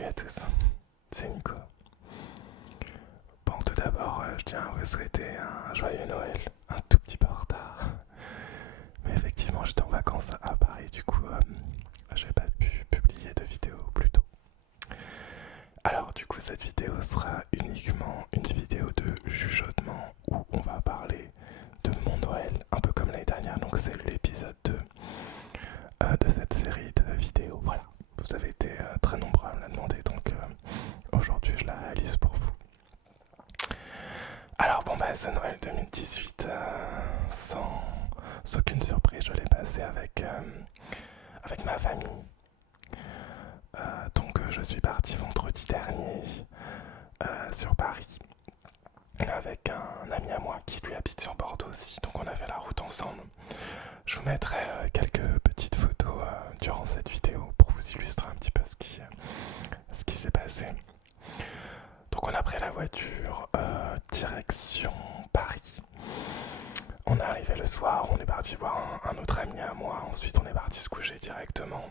Salut à tous, c'est Nico. Bon, tout d'abord, je tiens à vous souhaiter un joyeux Noël, un tout petit peu en retard. Mais effectivement, j'étais en vacances à Paris, du coup, j'ai pas pu publier de vidéo plus tôt. Alors, du coup, cette vidéo sera uniquement une vidéo de chuchotement où on va parler de mon Noël, un peu comme l'année dernière, donc c'est l'épisode 2 de cette série de vidéos. Voilà, vous avez été très nombreux à me la demander, donc aujourd'hui je la réalise pour vous. Alors bon bah ce Noël 2018, sans aucune surprise, je l'ai passé avec ma famille. Donc je suis parti vendredi dernier sur Paris avec un ami à moi qui lui habite sur Bordeaux aussi, donc on a fait la route ensemble. Je vous mettrai quelques petites photos durant cette vidéo pour vous illustrer un petit peu ce qui s'est passé. Donc on a pris la voiture direction Paris. On est arrivé le soir, on est parti voir un autre ami à moi, ensuite on est parti se coucher directement.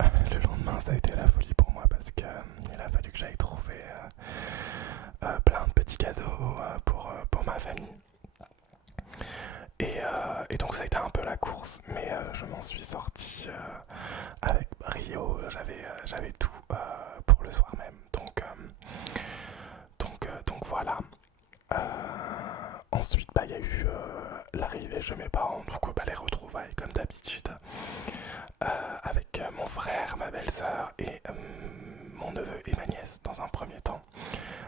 Le lendemain ça a été la folie pour moi parce qu'il a fallu que j'aille trouver plein de petits cadeaux pour ma famille. Et donc ça a été un peu la course, mais je m'en suis sorti avec brio, j'avais tout pour le soir même. Donc voilà. Ensuite, il y a eu l'arrivée chez mes parents, donc les retrouvailles comme d'habitude, avec mon frère, ma belle-sœur et mon neveu et ma nièce dans un premier temps.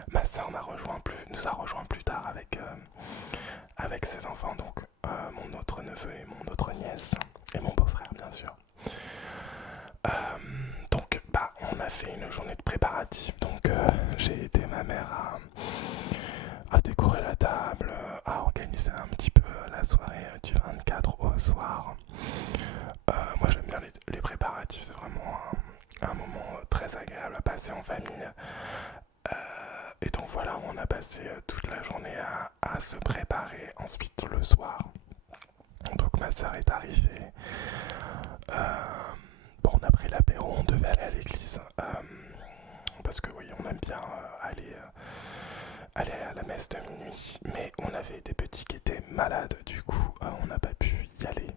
Ma sœur nous a rejoint plus tard avec ses enfants, donc mon autre neveu et mon autre nièce, et mon beau-frère bien sûr. Donc on a fait une journée de préparatifs, donc j'ai aidé ma mère à décorer la table, à organiser un petit peu la soirée du 24 au soir. Moi j'aime bien les préparatifs, c'est vraiment un moment très agréable à passer en famille. Et donc voilà, on a passé toute la journée à se préparer. Ensuite le soir, donc ma soeur est arrivée. On a pris l'apéro, on devait aller à l'église. Parce que oui, on aime bien aller à la messe de minuit. Mais on avait des petits qui étaient malades, du coup on n'a pas pu y aller.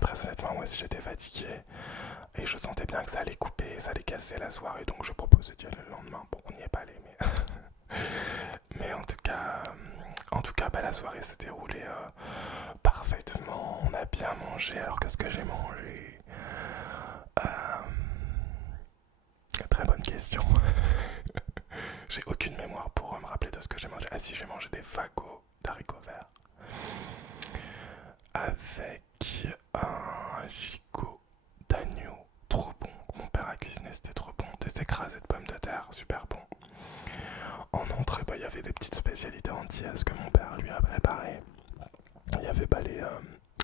Très honnêtement, moi aussi j'étais fatigué. Et je sentais bien que ça allait couper, ça allait casser la soirée. Donc je proposais d'y aller le lendemain. Bon, on n'y est pas allé, mais... mais en tout cas la soirée s'est déroulée parfaitement. On a bien mangé. Alors qu'est-ce que j'ai mangé? Très bonne question. J'ai aucune mémoire pour me rappeler de ce que j'ai mangé. Ah si, j'ai mangé des fagots d'haricots verts avec un gigot d'agneau, trop bon. Mon père a cuisiné, c'était trop bon. Des écrasés de pommes de terre, super bon. En entrée, il y avait des petites spécialités antillaises que mon père lui a préparées. Il y avait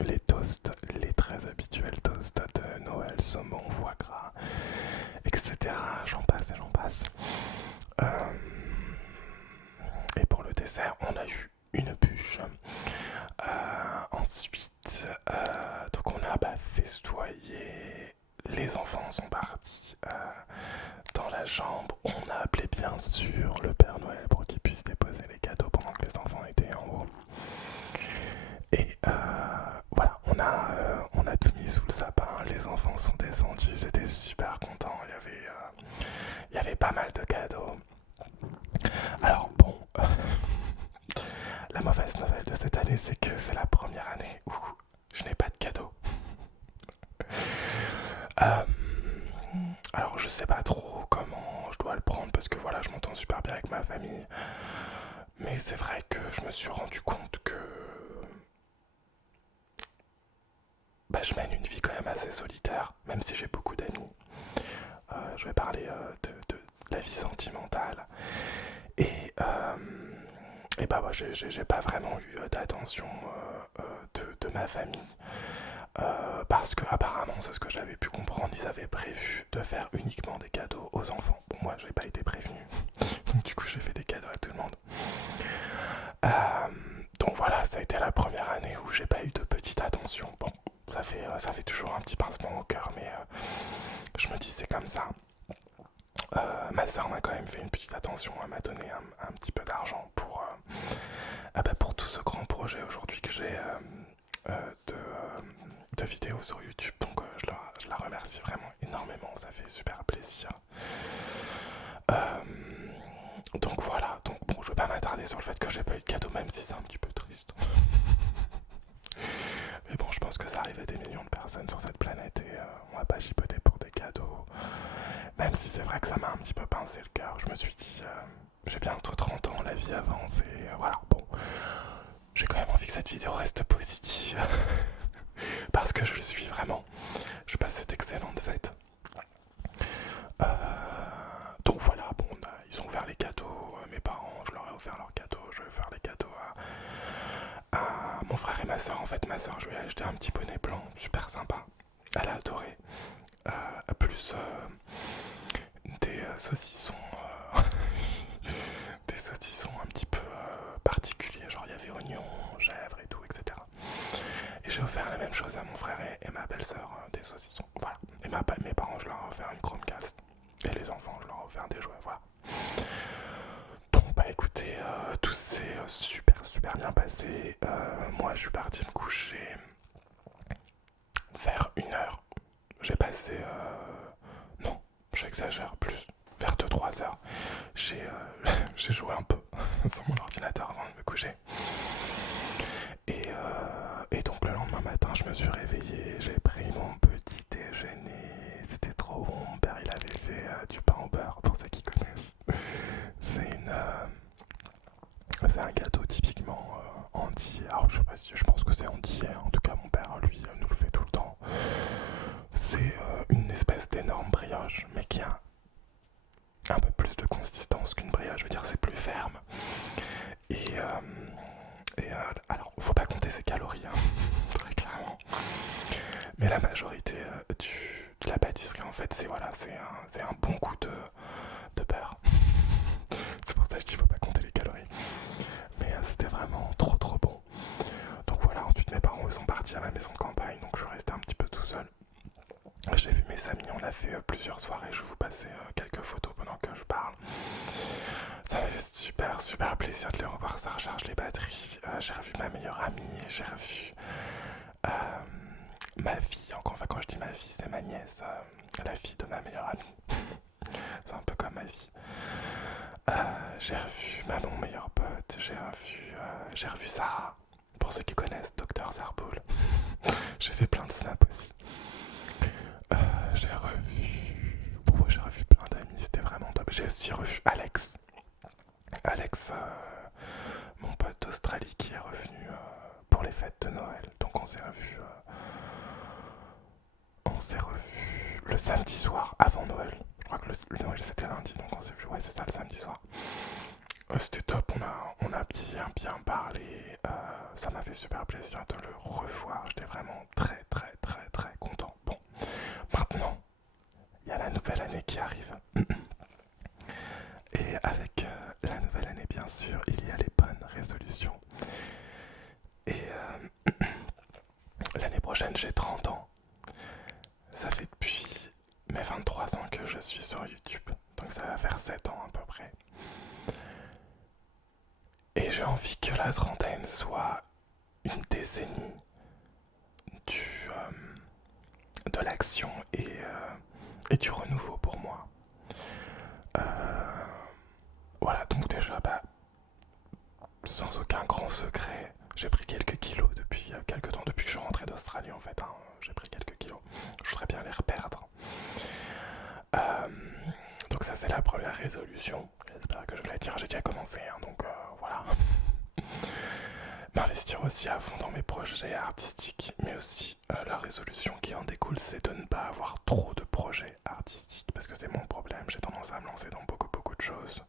les toasts, les très habituels toasts de Noël, saumon, foie gras, etc. J'en passe et j'en passe. Et pour le dessert, on a eu une bûche. Ensuite, donc on a festoyé. Les enfants sont partis dans la chambre. On a appelé bien sûr le Père Noël pour qu'il puisse déposer les cadeaux pendant que les enfants étaient en haut. Et voilà, on a tout mis sous le sapin. Les enfants sont descendus, ils étaient super contents. Il y avait pas mal de cadeaux. Alors bon, la mauvaise nouvelle de cette année, c'est que c'est la première année où je n'ai pas de cadeau. Alors je sais pas trop comment je dois le prendre parce que voilà, je m'entends super bien avec ma famille. Mais c'est vrai que je me suis rendu compte que je mène une vie quand même assez solitaire, même si j'ai beaucoup d'amis. Je vais parler de la vie sentimentale. Et j'ai pas vraiment eu d'attention de ma famille. Parce que apparemment, c'est ce que j'avais pu comprendre, ils avaient prévu de faire uniquement des cadeaux aux enfants. Bon, moi j'ai pas été prévenu, donc du coup j'ai fait des cadeaux à tout le monde. Donc voilà, ça a été la première année où j'ai pas eu de petite attention. Bon, ça fait toujours un petit pincement au cœur, mais je me dis c'est comme ça. soeur m'a quand même fait une petite attention, elle m'a donné un petit peu d'argent pour tout ce grand projet aujourd'hui que j'ai de vidéos sur YouTube. Donc je la remercie vraiment énormément, ça fait super plaisir. Donc voilà, donc bon, je vais pas m'attarder sur le fait que j'ai pas eu de cadeau, même si c'est un petit peu triste. Mais bon, je pense que ça arrive à des millions de personnes sur cette planète et on va pas chipoter pour des cadeaux. Même si c'est vrai que ça m'a un petit peu pincé le cœur. Je me suis dit, j'ai bientôt 30 ans, la vie avance et voilà, bon. J'ai quand même envie que cette vidéo reste positive. Parce que je le suis vraiment. Je passe cette excellente fête. Donc voilà, bon, ils ont ouvert les cadeaux, mes parents, je leur ai offert leurs cadeaux, je vais faire les cadeaux à mon frère et ma soeur. En fait, ma soeur, je lui ai acheté un petit bonnet blanc, super sympa. Elle a adoré. Plus des saucissons, des saucissons un petit peu particuliers, genre il y avait oignons, chèvres et tout, etc. Et j'ai offert la même chose à mon frère et ma belle-sœur, des saucissons. Voilà. Et mes parents, je leur ai offert une Chromecast. Et les enfants, je leur ai offert des jouets. Voilà. Donc, bah écoutez, tout s'est super bien passé. Moi, je suis parti me coucher vers 1h. J'ai passé. Non, j'exagère plus. Vers 2-3 heures. J'ai joué un peu sur mon ordinateur avant de me coucher. Et donc le lendemain matin, je me suis réveillé, j'ai pris mon petit déjeuner, c'était trop bon. Mon père il avait fait du pain au beurre, pour ceux qui connaissent. C'est un gâteau typiquement entier. Alors je pense que c'est entier, en tout cas mon père lui nous le fait tout le temps. C'est une espèce d'énorme brioche, mais qui a un peu plus de consistance qu'une brioche, je veux dire c'est plus ferme. Alors, faut pas compter ses calories, hein, très clairement. Mais la majorité de la pâtisserie, en fait, c'est un bon goût de beurre. C'est pour ça que je dis faut pas compter les calories. Mais c'était vraiment trop bon. Donc voilà, ensuite mes parents ils sont partis à ma maison de campagne, donc je suis resté un petit peu tout seul. J'ai vu mes amis, on l'a fait plusieurs soirées, je vais vous passer quelques photos pendant que je parle. Ça m'a fait super plaisir de les revoir, ça recharge les batteries. J'ai revu ma meilleure amie, j'ai revu ma fille. Enfin, quand je dis ma fille, c'est ma nièce, la fille de ma meilleure amie. C'est un peu comme ma fille. J'ai revu mon meilleur pote, j'ai revu Sarah. Pour ceux qui connaissent Dr Zarboul. J'ai fait plein de snaps aussi. J'ai revu plein d'amis, c'était vraiment top. J'ai aussi revu Alex, mon pote d'Australie qui est revenu pour les fêtes de Noël. Donc on s'est revu le samedi soir avant Noël. Je crois que le Noël c'était lundi, donc on s'est vu, ouais c'est ça, le samedi soir. C'était top, on a bien parlé, ça m'a fait super plaisir de le revoir, j'étais vraiment très content. Bon, maintenant, il y a la nouvelle année qui arrive. Et avec la nouvelle année, bien sûr, il y a les bonnes résolutions. Et l'année prochaine, j'ai 30 ans. Ça fait depuis mes 23 ans que je suis sur YouTube. Donc ça va faire 7 ans à peu près. Et j'ai envie que la trentaine soit une décennie de l'action et du renouveau pour moi. Voilà, donc déjà, sans aucun grand secret, j'ai pris quelques kilos depuis quelques temps, depuis que je suis rentré d'Australie en fait, hein, j'ai pris quelques kilos. Je voudrais bien les reperdre. Donc ça c'est la première résolution. J'espère que je vais la dire, j'ai déjà commencé, hein, donc voilà. M'investir aussi à fond dans mes projets artistiques, mais aussi la résolution qui en découle, c'est de ne pas avoir trop de projets artistiques, parce que c'est mon problème, j'ai tendance à me lancer dans beaucoup de choses.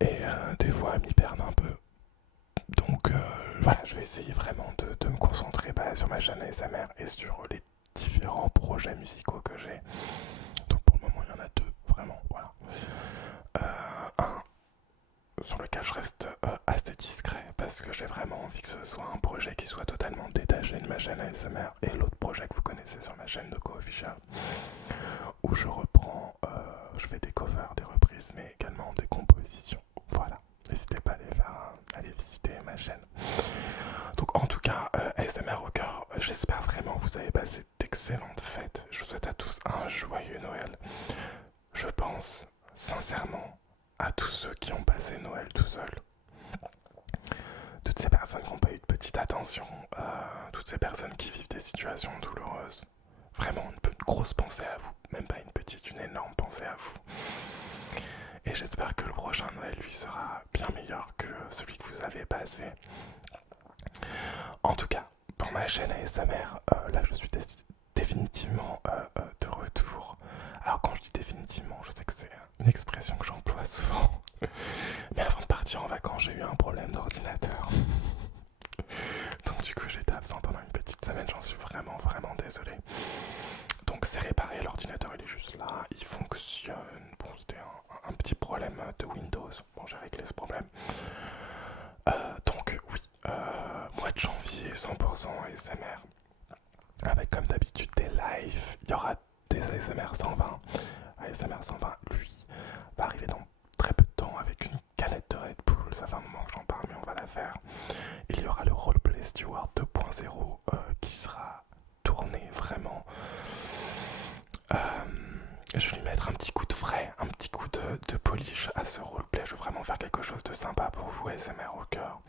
Et des fois à m'y perdre un peu. Donc voilà, je vais essayer vraiment de me concentrer sur ma chaîne ASMR et sur les différents projets musicaux que j'ai. Donc pour le moment il y en a 2, vraiment, voilà. Un sur lequel je reste assez discret parce que j'ai vraiment envie que ce soit un projet qui soit totalement détaché de ma chaîne ASMR, et l'autre projet que vous connaissez sur ma chaîne de Co Official où je je fais des covers, des reprises, mais également des compositions. Voilà, n'hésitez pas à aller visiter ma chaîne. Donc en tout cas, ASMR au cœur, j'espère vraiment que vous avez passé d'excellentes fêtes. Je vous souhaite à tous un joyeux Noël. Je pense sincèrement à tous ceux qui ont passé Noël tout seuls. Toutes ces personnes qui n'ont pas eu de petite attention, toutes ces personnes qui vivent des situations douloureuses. Vraiment une grosse pensée à vous, même pas une petite, une énorme pensée à vous. Et j'espère que le prochain Noël lui sera bien meilleur que celui que vous avez passé. En tout cas, pour ma chaîne ASMR, là je suis définitivement de retour. Alors quand je dis définitivement, je sais que c'est une expression que j'emploie souvent. Mais avant de partir en vacances, j'ai eu un problème d'ordinateur. Donc du coup j'étais absent pendant une petite semaine, j'en suis vraiment désolé. Donc c'est réparé, l'ordinateur il est juste là, il fonctionne. Bon, c'était un petit problème de Windows. Bon, j'ai réglé ce problème. Donc oui, mois de janvier, 100% ASMR. Avec comme d'habitude des lives, il y aura des ASMR 120. ASMR 120, lui, va arriver dans très peu de temps avec une canette de Red Bull. Ça fait un moment que j'en parle, mais on va la faire. Il y aura le Roleplay Steward 2.0 qui sera tourné vraiment. Je vais lui mettre un petit coup de frais, un petit coup de polish à ce roleplay. Je veux vraiment faire quelque chose de sympa pour vous, ASMR au cœur.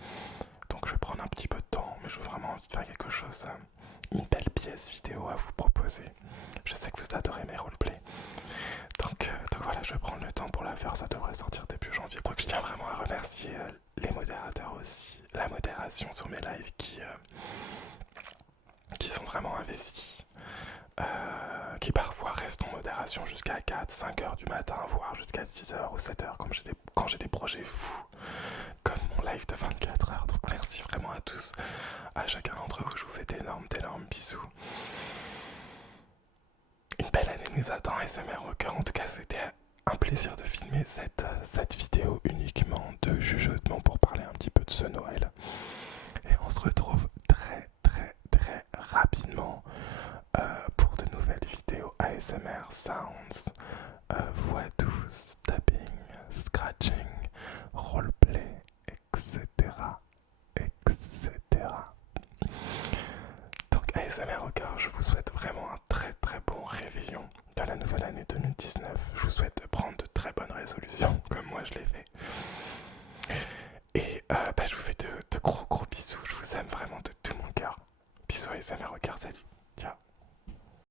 Donc je vais prendre un petit peu de temps, mais je veux vraiment envie de faire quelque chose, une belle pièce vidéo à vous proposer. Je sais que vous adorez mes roleplays. Donc voilà, je vais prendre le temps pour la faire, ça devrait sortir début janvier. Donc je tiens vraiment à remercier les modérateurs aussi, la modération sur mes lives qui sont vraiment investis. Qui parfois restent en modération jusqu'à 4-5 heures du matin, voire jusqu'à 6 heures ou 7 heures quand j'ai des projets fous, comme mon live de 24 heures. Donc merci vraiment à tous, à chacun d'entre vous, je vous fais d'énormes bisous. Une belle année nous attend, ASMR au cœur. En tout cas, c'était un plaisir de filmer cette vidéo uniquement de chuchotement pour parler un petit peu de ce Noël. Et on se retrouve très rapidement pour de nouvelles vidéos ASMR Sounds, voix douce, tapping, scratching, roleplay, etc. Donc ASMR au cœur, je vous souhaite vraiment